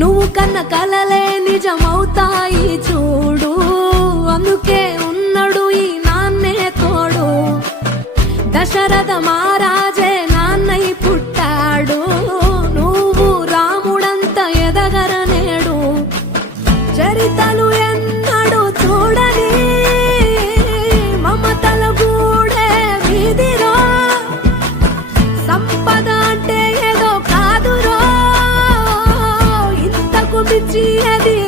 నువ్వు కన్న కలలే నిజమవుతాయి చూడు, అందుకే ఉన్నాడు ఈ నాన్నే తోడు. దశరథ మహారాజే నాన్నై పుట్టాడు, నువ్వు రాముడంత ఎదగరనేడు. చరితలు ఎన్నడు చూడని మమతల గూడే వీధిరో, సంపద అంటే ఏదో కాదురో, ఇంతకు మించి అది